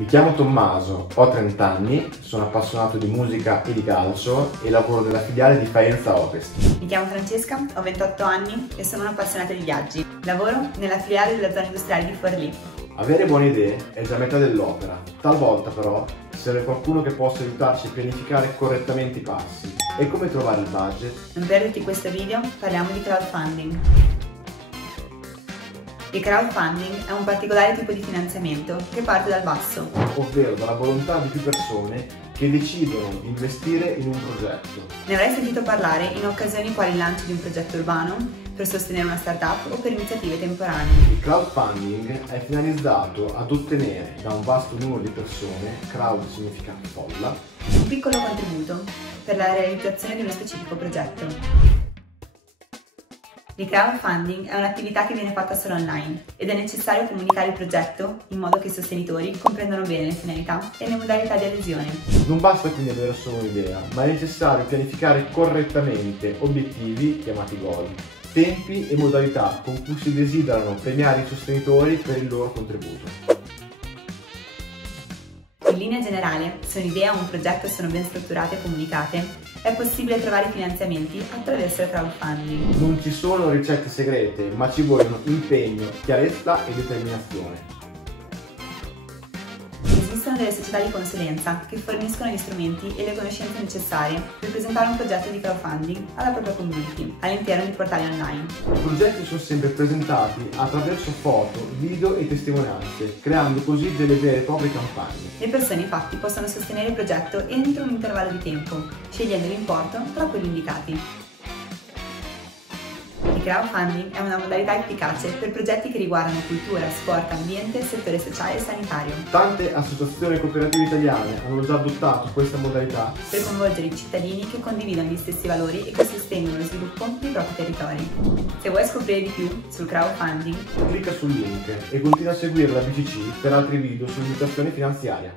Mi chiamo Tommaso, ho 30 anni, sono appassionato di musica e di calcio e lavoro nella filiale di Faenza Ovest. Mi chiamo Francesca, ho 28 anni e sono un'appassionata di viaggi. Lavoro nella filiale della zona industriale di Forlì. Avere buone idee è già metà dell'opera, talvolta però serve qualcuno che possa aiutarci a pianificare correttamente i passi. E come trovare il budget? Non perderti questo video, parliamo di crowdfunding. Il crowdfunding è un particolare tipo di finanziamento che parte dal basso, Ovvero dalla volontà di più persone che decidono di investire in un progetto. Ne avrai sentito parlare in occasioni quali il lancio di un progetto urbano, per sostenere una startup o per iniziative temporanee. Il crowdfunding è finalizzato ad ottenere da un vasto numero di persone, crowd significa folla, Un piccolo contributo per la realizzazione di uno specifico progetto. Il crowdfunding è un'attività che viene fatta solo online ed è necessario comunicare il progetto in modo che i sostenitori comprendano bene le finalità e le modalità di adesione. Non basta quindi avere solo un'idea, ma è necessario pianificare correttamente obiettivi, chiamati goal, tempi e modalità con cui si desiderano premiare i sostenitori per il loro contributo. In linea generale, se un'idea o un progetto sono ben strutturate e comunicate, è possibile trovare finanziamenti attraverso il crowdfunding. Non ci sono ricette segrete, ma ci vogliono impegno, chiarezza e determinazione. Esistono delle società di consulenza che forniscono gli strumenti e le conoscenze necessarie per presentare un progetto di crowdfunding alla propria community all'interno di portali online. I progetti sono sempre presentati attraverso foto, video e testimonianze, creando così delle vere e proprie campagne. Le persone infatti possono sostenere il progetto entro un intervallo di tempo, scegliendo l'importo tra quelli indicati. Il crowdfunding è una modalità efficace per progetti che riguardano cultura, sport, ambiente, settore sociale e sanitario. Tante associazioni e cooperative italiane hanno già adottato questa modalità Per coinvolgere i cittadini che condividono gli stessi valori e che sostengono lo sviluppo dei propri territori. Se vuoi scoprire di più sul crowdfunding, clicca sul link e continua a seguire la BCC per altri video sull'educazione finanziaria.